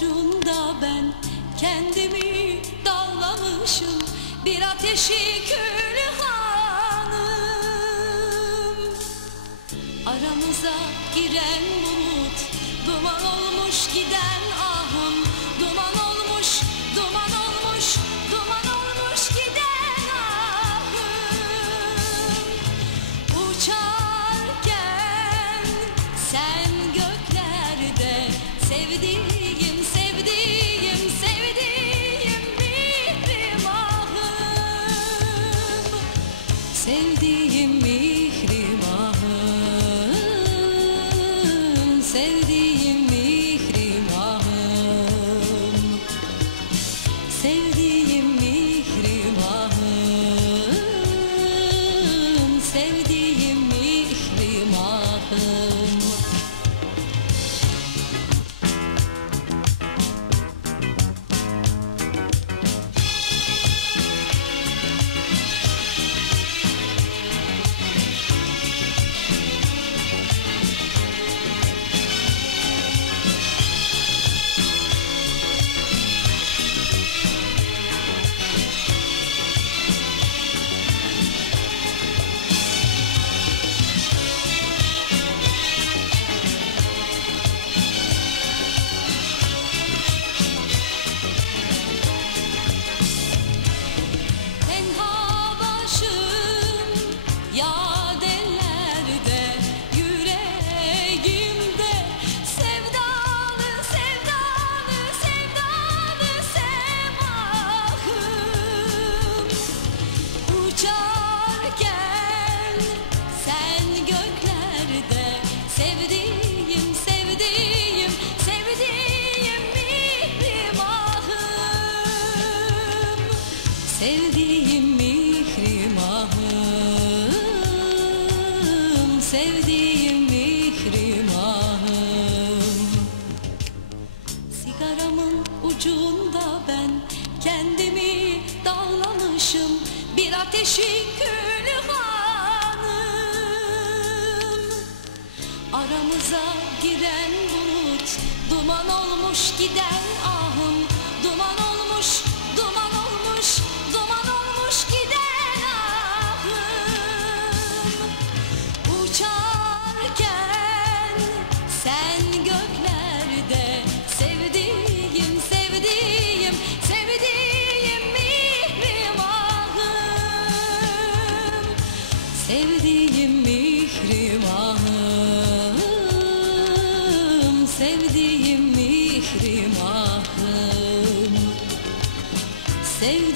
ucunda ben kendimi dallamışım. Bir ateşi külhanım Aramıza giren bulut duman olmuş giden Sevdiğim mihrimahım Sevdiğim mihrimahım. Sevdiğim sevdiğim mihrimahım sevdiğim mihrimahım Sigaramın ucunda ben kendimi dağlamışım bir ateşin külhanım Aramıza giren bulut duman olmuş giden ahım Sevdiğim mihrimahım Sevdiğim mihrimahım. Sevdiğim